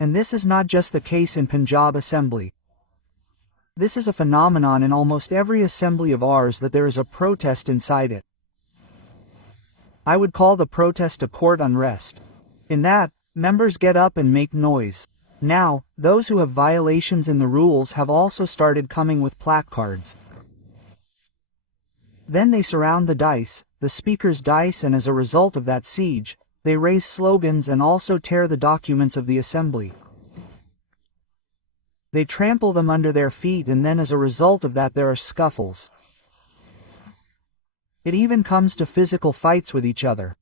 And this is not just the case in Punjab Assembly. This is a phenomenon in almost every assembly of ours that there is a protest inside it. I would call the protest a court unrest. In that, members get up and make noise. Now, those who have violations in the rules have also started coming with placards. Then they surround the dais, the speaker's dais, and as a result of that siege, they raise slogans and also tear the documents of the assembly. They trample them under their feet, and then as a result of that there are scuffles. It even comes to physical fights with each other.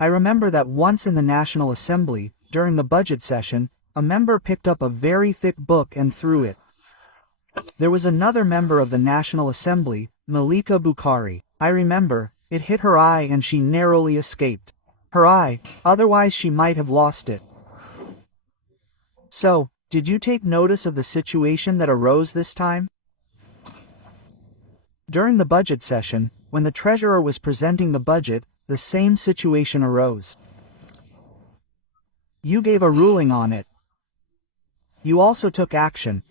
I remember that once in the National Assembly, during the budget session, a member picked up a very thick book and threw it. There was another member of the National Assembly, Malik. I remember, it hit her eye and she narrowly escaped. Her eye, otherwise she might have lost it. So, did you take notice of the situation that arose this time? During the budget session, when the treasurer was presenting the budget, the same situation arose. You gave a ruling on it. You also took action.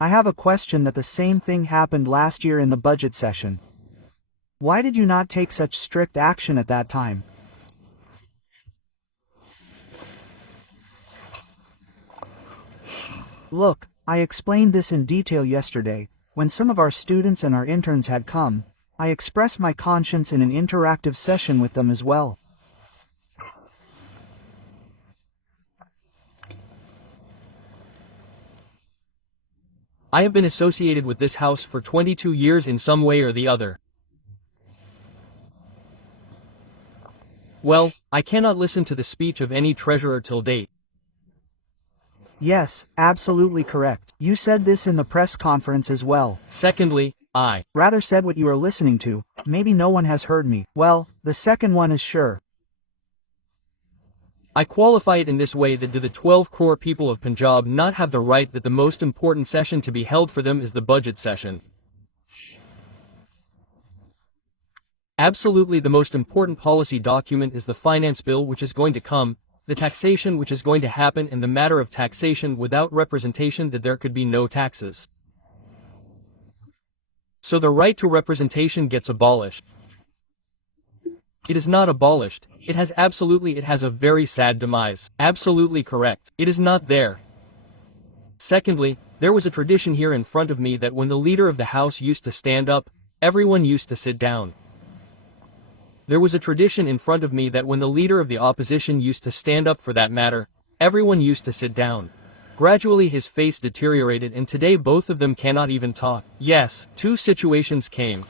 I have a question that the same thing happened last year in the budget session. Why did you not take such strict action at that time? Look, I explained this in detail yesterday. When some of our students and our interns had come, I expressed my conscience in an interactive session with them as well. I have been associated with this house for 22 years in some way or the other. Well, I cannot listen to the speech of any treasurer till date. Yes, absolutely correct. You said this in the press conference as well. Secondly, I rather said what you are listening to. Maybe no one has heard me. Well, the second one is sure. I qualify it in this way: that do the 12 crore people of Punjab not have the right that the most important session to be held for them is the budget session? Absolutely, the most important policy document is the finance bill which is going to come, the taxation which is going to happen, and the matter of taxation without representation, that there could be no taxes. So the right to representation gets abolished. It is not abolished. It has a very sad demise. Absolutely correct. It is not there. Secondly, there was a tradition here in front of me that when the leader of the house used to stand up, everyone used to sit down. There was a tradition in front of me that when the leader of the opposition used to stand up, for that matter, everyone used to sit down. Gradually his face deteriorated, and today both of them cannot even talk. Yes, two situations came.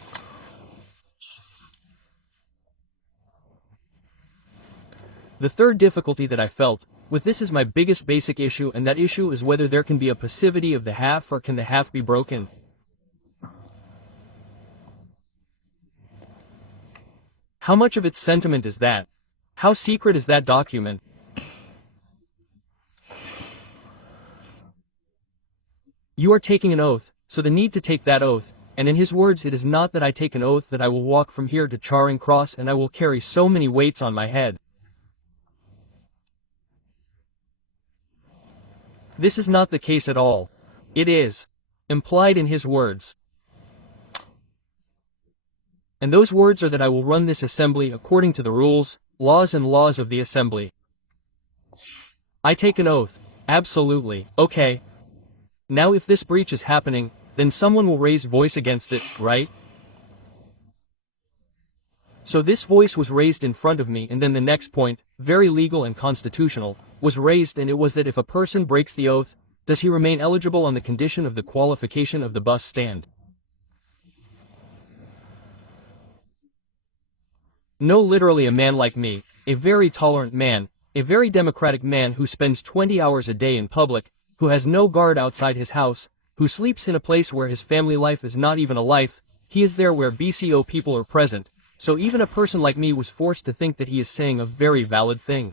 The third difficulty that I felt with this is my biggest basic issue, and that issue is whether there can be a passivity of the half, or can the half be broken. How much of its sentiment is that? How secret is that document? You are taking an oath, so the need to take that oath, and in his words, it is not that I take an oath that I will walk from here to Charing Cross and I will carry so many weights on my head. This is not the case at all. It is implied in his words. And those words are that I will run this assembly according to the rules, laws and laws of the assembly. I take an oath. Absolutely. Okay. Now if this breach is happening, then someone will raise voice against it, right? So this voice was raised in front of me, and then the next point, very legal and constitutional, was raised, and it was that if a person breaks the oath, does he remain eligible on the condition of the qualification of the bus stand? No, literally a man like me, a very tolerant man, a very democratic man who spends 20 hours a day in public, who has no guard outside his house, who sleeps in a place where his family life is not even a life, he is there where BCO people are present, so even a person like me was forced to think that he is saying a very valid thing.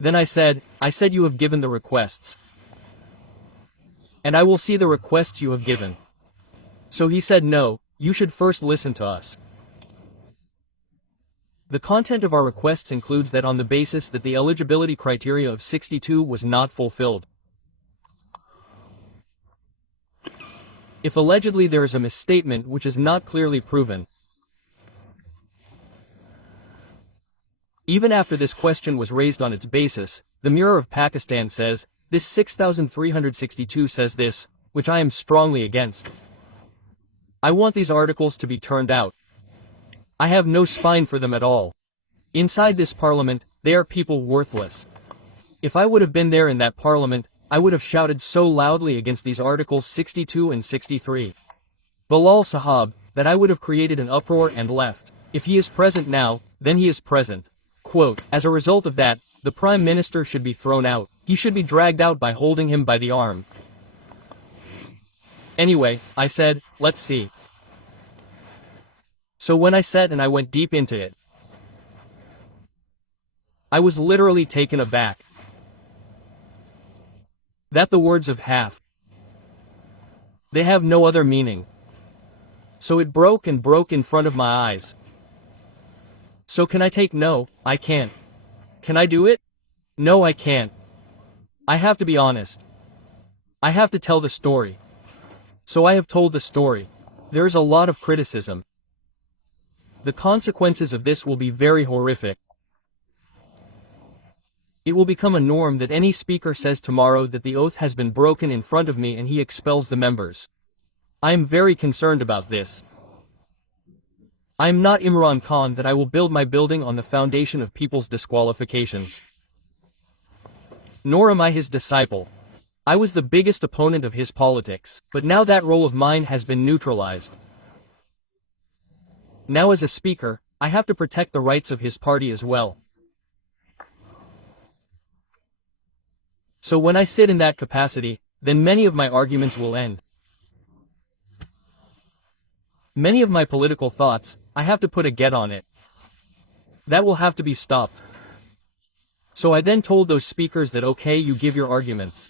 Then I said, you have given the requests. And I will see the requests you have given. So he said, no, you should first listen to us. The content of our requests includes that on the basis that the eligibility criteria of 62 was not fulfilled. If allegedly there is a misstatement which is not clearly proven, even after this question was raised on its basis, the Mirror of Pakistan says, this 6362 says this, which I am strongly against. I want these articles to be turned out. I have no spine for them at all. Inside this parliament, they are people worthless. If I would have been there in that parliament, I would have shouted so loudly against these articles 62 and 63. Bilal Sahab, that I would have created an uproar and left. If he is present now, then he is present. Quote, as a result of that, the Prime Minister should be thrown out. He should be dragged out by holding him by the arm. Anyway, I said, let's see. So when I sat and I went deep into it, I was literally taken aback. That the words of half, they have no other meaning. So it broke and broke in front of my eyes. So can I take no? I can't. Can I do it? No, I can't. I have to be honest. I have to tell the story. So I have told the story. There is a lot of criticism. The consequences of this will be very horrific. It will become a norm that any speaker says tomorrow that the oath has been broken in front of me and he expels the members. I am very concerned about this. I am not Imran Khan that I will build my building on the foundation of people's disqualifications. Nor am I his disciple. I was the biggest opponent of his politics, but now that role of mine has been neutralized. Now as a speaker, I have to protect the rights of his party as well. So when I sit in that capacity, then many of my arguments will end. Many of my political thoughts, I have to put a get on it. That will have to be stopped. So I then told those speakers that okay, you give your arguments.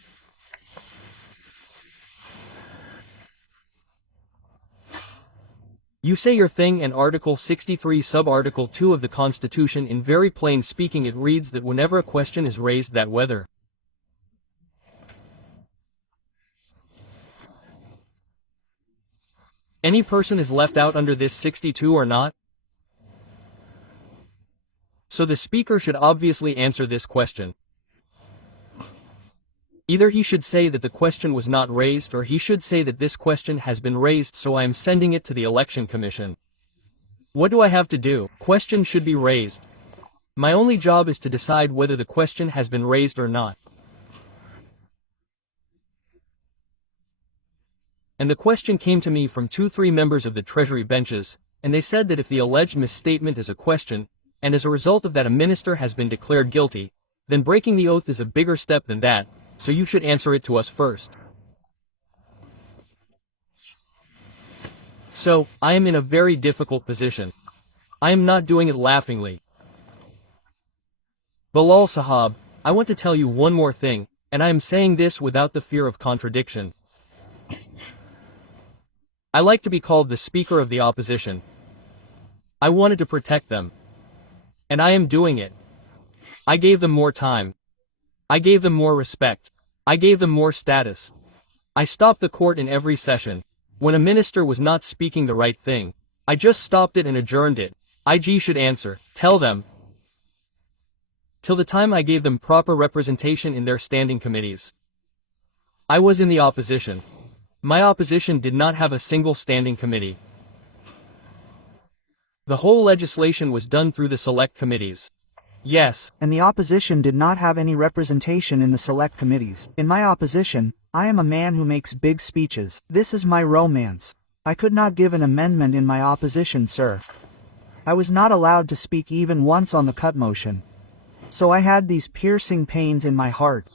You say your thing, and Article 63 Sub-Article 2 of the Constitution, in very plain speaking, it reads that whenever a question is raised that whether any person is left out under this 62 or not. So the speaker should obviously answer this question. Either he should say that the question was not raised, or he should say that this question has been raised, so I am sending it to the Election Commission. What do I have to do? Question should be raised. My only job is to decide whether the question has been raised or not. And the question came to me from 2-3 members of the Treasury benches, and they said that if the alleged misstatement is a question, and as a result of that a minister has been declared guilty, then breaking the oath is a bigger step than that, so you should answer it to us first. So, I am in a very difficult position. I am not doing it laughingly. Bilal Sahab, I want to tell you one more thing, and I am saying this without the fear of contradiction. I like to be called the Speaker of the Opposition. I wanted to protect them. And I am doing it. I gave them more time. I gave them more respect. I gave them more status. I stopped the court in every session. When a minister was not speaking the right thing, I just stopped it and adjourned it. IG should answer, tell them. Till the time I gave them proper representation in their standing committees. I was in the opposition. My opposition did not have a single standing committee. The whole legislation was done through the select committees. Yes. And the opposition did not have any representation in the select committees. In my opposition, I am a man who makes big speeches. This is my romance. I could not give an amendment in my opposition, sir. I was not allowed to speak even once on the cut motion. So I had these piercing pains in my heart.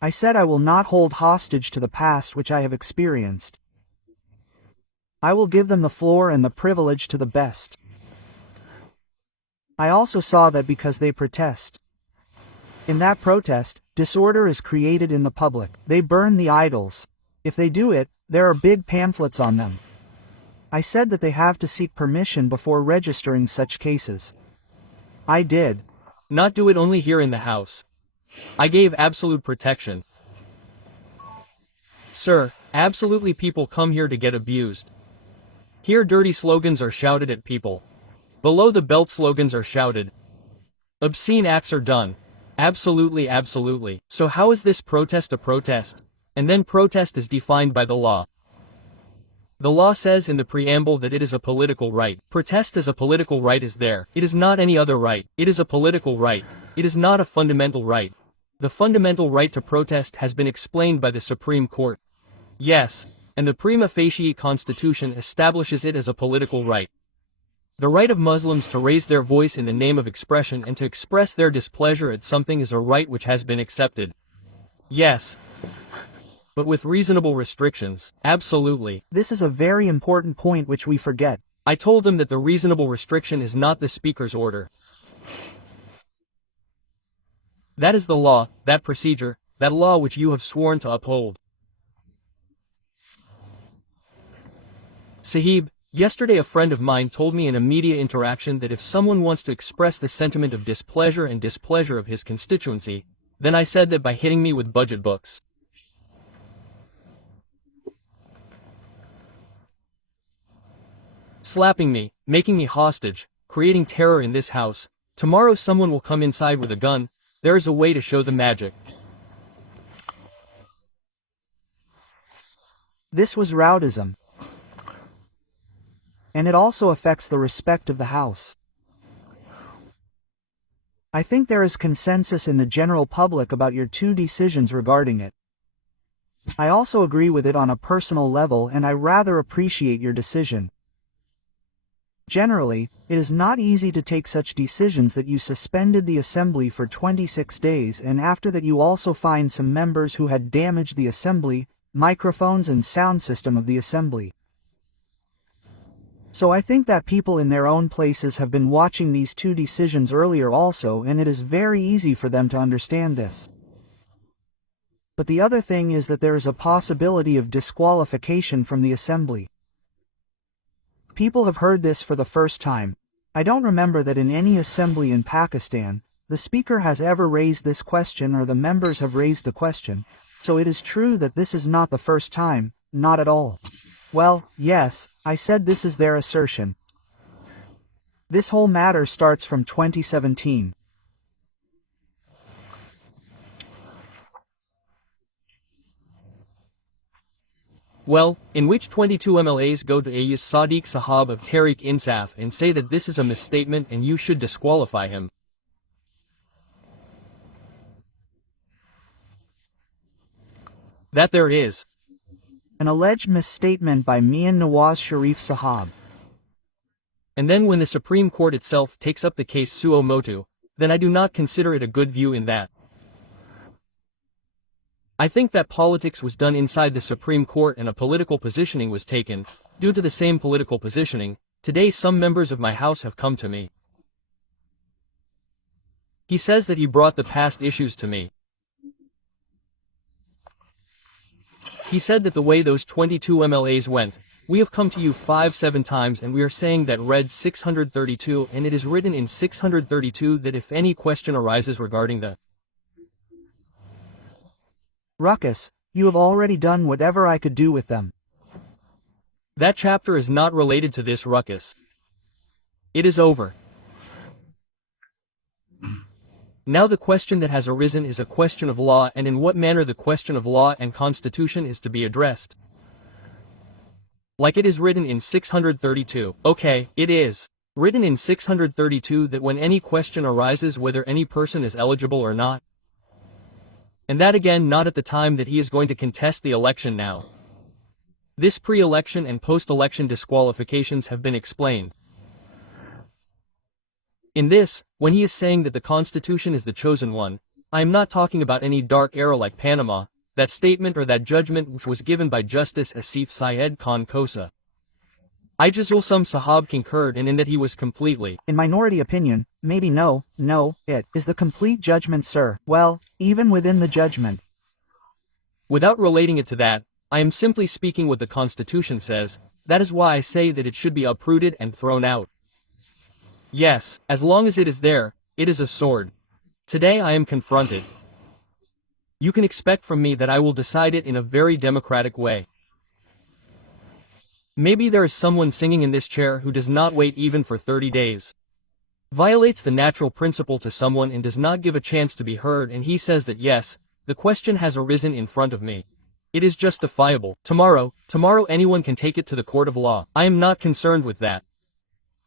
I said I will not hold hostage to the past which I have experienced. I will give them the floor and the privilege to the best. I also saw that because they protest. In that protest, disorder is created in the public. They burn the idols. If they do it, there are big pamphlets on them. I said that they have to seek permission before registering such cases. I did. Not do it only here in the house. I gave absolute protection. Sir, absolutely people come here to get abused. Here dirty slogans are shouted at people. Below the belt slogans are shouted. Obscene acts are done. Absolutely, absolutely. So how is this protest a protest? And then protest is defined by the law. The law says in the preamble that it is a political right. Protest as a political right is there. It is not any other right. It is a political right. It is not a fundamental right. The fundamental right to protest has been explained by the Supreme Court. Yes, and the prima facie Constitution establishes it as a political right. The right of Muslims to raise their voice in the name of expression and to express their displeasure at something is a right which has been accepted. Yes. But with reasonable restrictions, absolutely. This is a very important point which we forget. I told them that the reasonable restriction is not the Speaker's order. That is the law, that procedure, that law which you have sworn to uphold. Sahib, yesterday a friend of mine told me in a media interaction that if someone wants to express the sentiment of displeasure and displeasure of his constituency, then I said that by hitting me with budget books. Slapping me, making me hostage, creating terror in this house. Tomorrow someone will come inside with a gun. There is a way to show the magic. This was rowdyism. And it also affects the respect of the House. I think there is consensus in the general public about your two decisions regarding it. I also agree with it on a personal level and I rather appreciate your decision. Generally, it is not easy to take such decisions that you suspended the Assembly for 26 days and after that you also fined some members who had damaged the Assembly, microphones and sound system of the Assembly. So I think that people in their own places have been watching these two decisions earlier also and it is very easy for them to understand this. But the other thing is that there is a possibility of disqualification from the Assembly. People have heard this for the first time. I don't remember that in any assembly in Pakistan, the Speaker has ever raised this question or the members have raised the question, so it is true that this is not the first time, not at all. Well, yes, I said this is their assertion. This whole matter starts from 2017. Well, in which 22 MLAs go to Ayus Sadiq Sahab of Tehreek Insaf and say that this is a misstatement and you should disqualify him. That there is an alleged misstatement by Mian Nawaz Sharif Sahab. And then when the Supreme Court itself takes up the case suo motu, then I do not consider it a good view in that. I think that politics was done inside the Supreme Court and a political positioning was taken. Due to the same political positioning, today some members of my house have come to me. He says that he brought the past issues to me. He said that the way those 22 MLAs went, we have come to you 5-7 times and we are saying that read 632 and it is written in 632 that if any question arises regarding the ruckus, you have already done whatever I could do with them. That chapter is not related to this ruckus. It is over. Now the question that has arisen is a question of law and in what manner the question of law and constitution is to be addressed. Like it is written in 632. Okay, it is written in 632 that when any question arises whether any person is eligible or not, and that again not at the time that he is going to contest the election now. This pre-election and post-election disqualifications have been explained. In this, when he is saying that the Constitution is the chosen one, I am not talking about any dark era like Panama, that statement or that judgment which was given by Justice Asif Syed Khan Kosa. Ijazul-Sum Sahab concurred in that he was completely, in minority opinion, maybe no, it is the complete judgment sir, well, even within the judgment. Without relating it to that, I am simply speaking what the Constitution says, that is why I say that it should be uprooted and thrown out. Yes, as long as it is there, It is a sword. Today I am confronted. You can expect from me that I will decide it in a very democratic way. Maybe there is someone singing in this chair who does not wait even for 30 days. Violates the natural principle to someone and does not give a chance to be heard, and he says that yes, the question has arisen in front of me. It is justifiable. Tomorrow anyone can take it to the court of law. I am not concerned with that.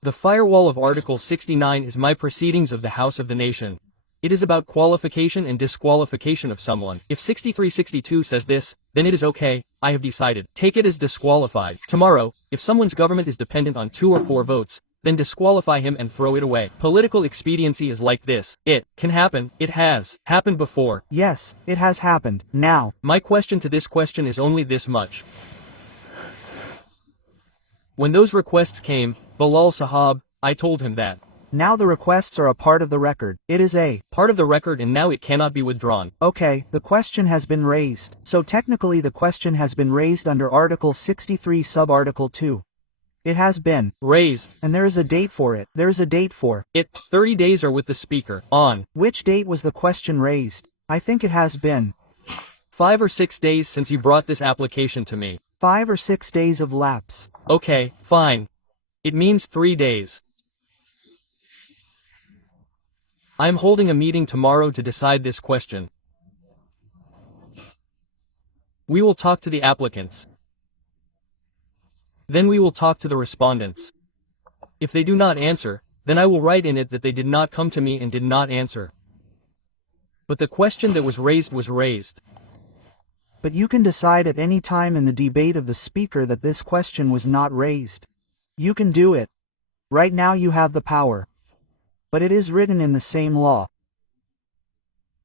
The firewall of Article 69 is my proceedings of the House of the Nation. It is about qualification and disqualification of someone. If 6362 says this, then it is okay, I have decided. Take it as disqualified. Tomorrow, if someone's government is dependent on 2 or 4 votes, then disqualify him and throw it away. Political expediency is like this. It can happen. It has happened before. Yes, it has happened. Now. My question to this question is only this much. When those requests came, Bilal Sahab, I told him that. Now the requests are a part of the record. It is a part of the record and now it cannot be withdrawn. Okay, the question has been raised. So technically the question has been raised under Article 63 Sub-Article 2. It has been raised. And there is a date for it. There is a date for it. 30 days are with the Speaker. On which date was the question raised? I think it has been 5 or 6 days since he brought this application to me. 5 or 6 days of lapse. Okay, fine. It means 3 days. I am holding a meeting tomorrow to decide this question. We will talk to the applicants. Then we will talk to the respondents. If they do not answer, then I will write in it that they did not come to me and did not answer. But the question that was raised was raised. But you can decide at any time in the debate of the Speaker that this question was not raised. You can do it. Right now you have the power. But it is written in the same law.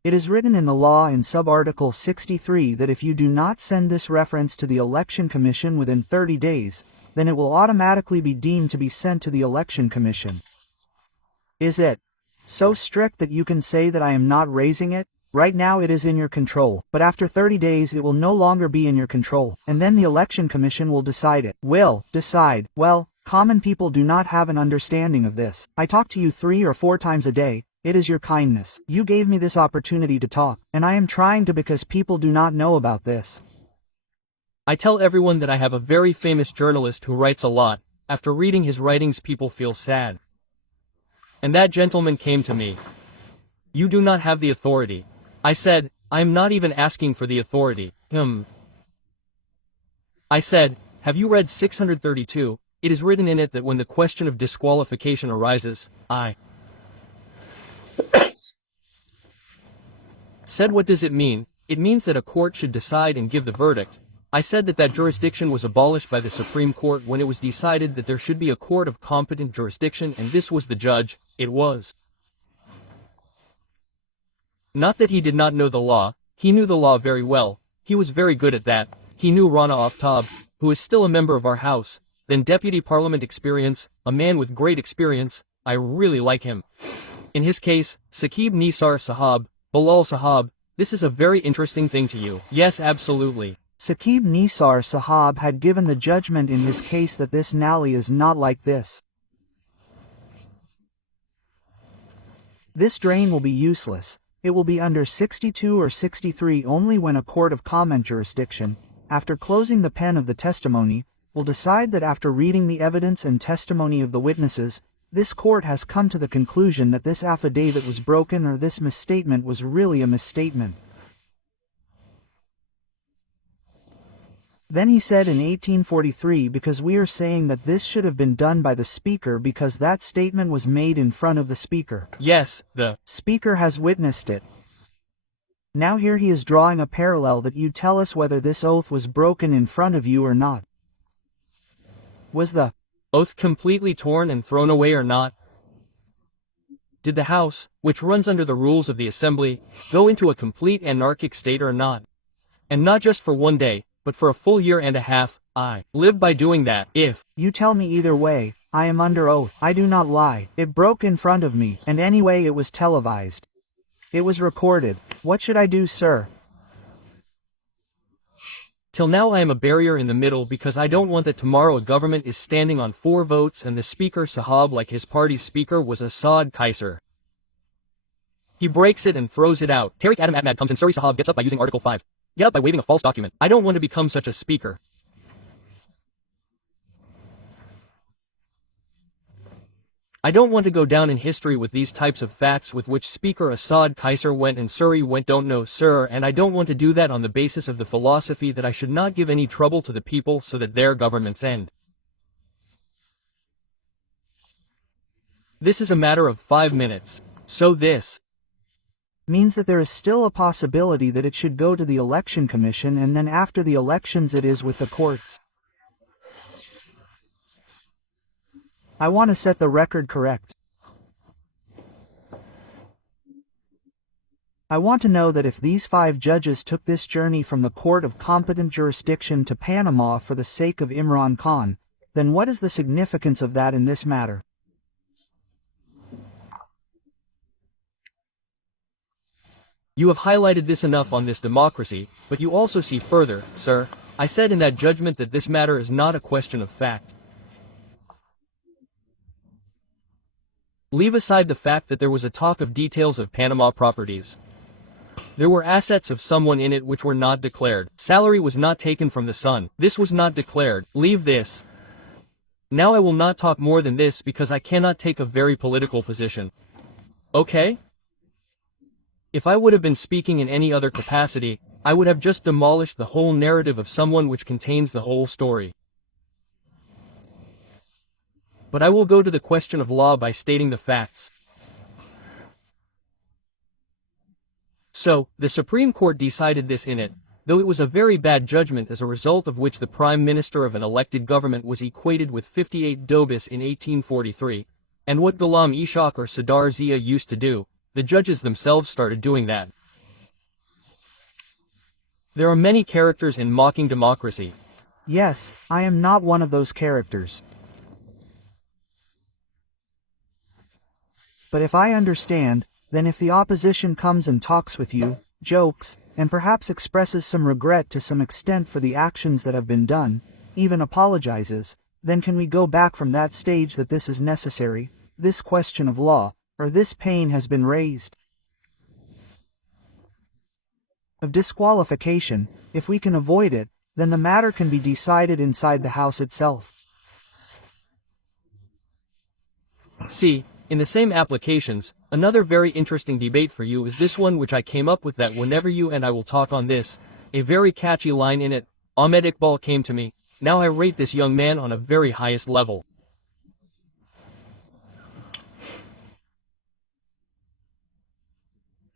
It is written in the law in Sub-Article 63 that if you do not send this reference to the Election Commission within 30 days, then it will automatically be deemed to be sent to the Election Commission. Is it so strict that you can say that I am not raising it? Right now it is in your control, but after 30 days it will no longer be in your control, and then the Election Commission will decide it. Will decide. Well, common people do not have an understanding of this. I talk to you 3 or 4 times a day. It is your kindness. You gave me this opportunity to talk, and I am trying to because people do not know about this. I tell everyone that I have a very famous journalist who writes a lot. After reading his writings people feel sad. And that gentleman came to me. You do not have the authority. I said, I am not even asking for the authority. I said, have you read 632? It is written in it that when the question of disqualification arises, I said, what does it mean? It means that a court should decide and give the verdict. I said that that jurisdiction was abolished by the Supreme Court when it was decided that there should be a court of competent jurisdiction, and this was the judge. It was not that he did not know the law. He knew the law very well. He was very good at that. He knew Rana Aftab, who is still a member of our house, then Deputy Parliament experience, a man with great experience. I really like him. In his case, Saqib Nisar Sahab, Bilal Sahab, this is a very interesting thing to you. Yes, absolutely. Saqib Nisar Sahab had given the judgment in his case that this Nali is not like this. This drain will be useless. It will be under 62 or 63 only when a court of comment jurisdiction, after closing the pen of the testimony, will decide that after reading the evidence and testimony of the witnesses, this court has come to the conclusion that this affidavit was broken or this misstatement was really a misstatement. Then he said in 1843, because we are saying that this should have been done by the Speaker because that statement was made in front of the Speaker. Yes, the Speaker has witnessed it. Now here he is drawing a parallel that you tell us whether this oath was broken in front of you or not. Was the oath completely torn and thrown away or not? Did the House, which runs under the rules of the Assembly, go into a complete anarchic state or not? And not just for one day, but for a full year and a half. I live by doing that. If you tell me either way, I am under oath. I do not lie. It broke in front of me, and anyway it was televised. It was recorded. What should I do, sir? Till now I am a barrier in the middle because I don't want that tomorrow a government is standing on 4 votes and the Speaker Sahab like his party's Speaker was Assad Kaiser. He breaks it and throws it out. Tariq Adam Ahmad comes in. Suri Sahab gets up by using Article 5. Get up by waving a false document. I don't want to become such a speaker. I don't want to go down in history with these types of facts with which Speaker Asad Kaiser went and Suri went. Don't know, sir, and I don't want to do that on the basis of the philosophy that I should not give any trouble to the people so that their governments end. This is a matter of 5 minutes. So this means that there is still a possibility that it should go to the Election Commission, and then after the elections it is with the courts. I want to set the record correct. I want to know that if these 5 judges took this journey from the court of competent jurisdiction to Panama for the sake of Imran Khan, then what is the significance of that in this matter? You have highlighted this enough on this democracy, but you also see further, sir. I said in that judgment that this matter is not a question of fact. Leave aside the fact that there was a talk of details of Panama properties. There were assets of someone in it which were not declared. Salary was not taken from the son. This was not declared. Leave this. Now I will not talk more than this because I cannot take a very political position. Okay? If I would have been speaking in any other capacity, I would have just demolished the whole narrative of someone which contains the whole story. But I will go to the question of law by stating the facts. So, the Supreme Court decided this in it, though it was a very bad judgment as a result of which the Prime Minister of an elected government was equated with 58 dobis in 1843, and what Ghulam Ishaq or Sadar Zia used to do, the judges themselves started doing that. There are many characters in mocking democracy. Yes, I am not one of those characters. But if I understand, then if the opposition comes and talks with you, jokes, and perhaps expresses some regret to some extent for the actions that have been done, even apologizes, then can we go back from that stage that this is necessary, this question of law, or this pain has been raised? Of disqualification, if we can avoid it, then the matter can be decided inside the House itself. See, in the same applications, another very interesting debate for you is this one which I came up with, that whenever you and I will talk on this, a very catchy line in it, Ahmed Iqbal came to me, now I rate this young man on a very highest level.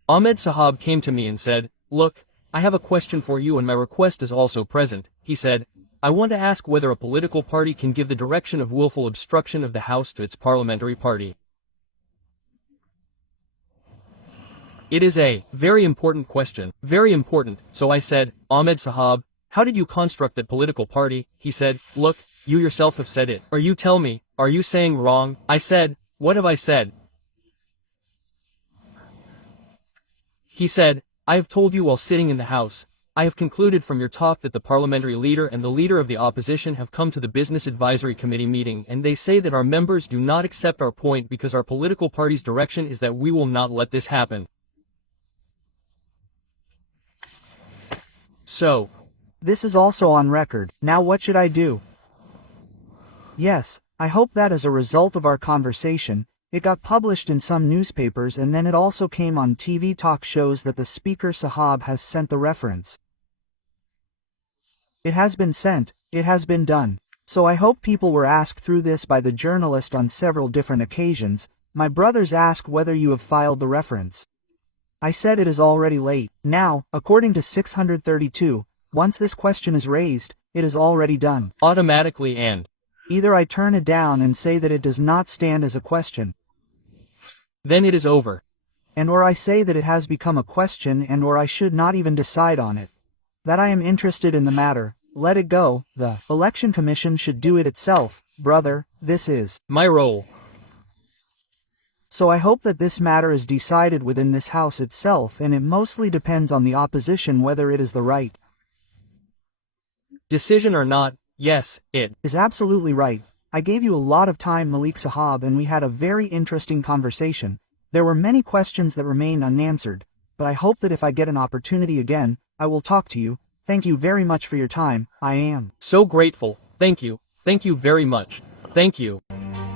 Ahmed Sahab came to me and said, look, I have a question for you and my request is also present. He said, I want to ask whether a political party can give the direction of willful obstruction of the House to its parliamentary party. It is a very important question, very important. So I said, Ahmed Sahab, how did you construct that political party? He said, look, you yourself have said it. Or you tell me, are you saying wrong? I said, what have I said? He said, I have told you while sitting in the House, I have concluded from your talk that the parliamentary leader and the leader of the opposition have come to the Business Advisory Committee meeting and they say that our members do not accept our point because our political party's direction is that we will not let this happen. So, this is also on record. Now what should I do? Yes, I hope that as a result of our conversation, it got published in some newspapers and then it also came on TV talk shows that the Speaker Sahab has sent the reference. It has been sent, it has been done. So I hope people were asked through this by the journalist on several different occasions. My brothers asked whether you have filed the reference. I said it is already late. Now, according to 632, once this question is raised, it is already done. Automatically, and either I turn it down and say that it does not stand as a question. Then it is over. And or I say that it has become a question and or I should not even decide on it. That I am interested in the matter, let it go, the Election Commission should do it itself, brother, this is my role. So I hope that this matter is decided within this House itself and it mostly depends on the opposition whether it is the right decision or not. Yes, it is absolutely right. I gave you a lot of time, Malik Sahab, and we had a very interesting conversation. There were many questions that remained unanswered, but I hope that if I get an opportunity again, I will talk to you. Thank you very much for your time. I am so grateful. Thank you. Thank you very much. Thank you.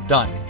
Done.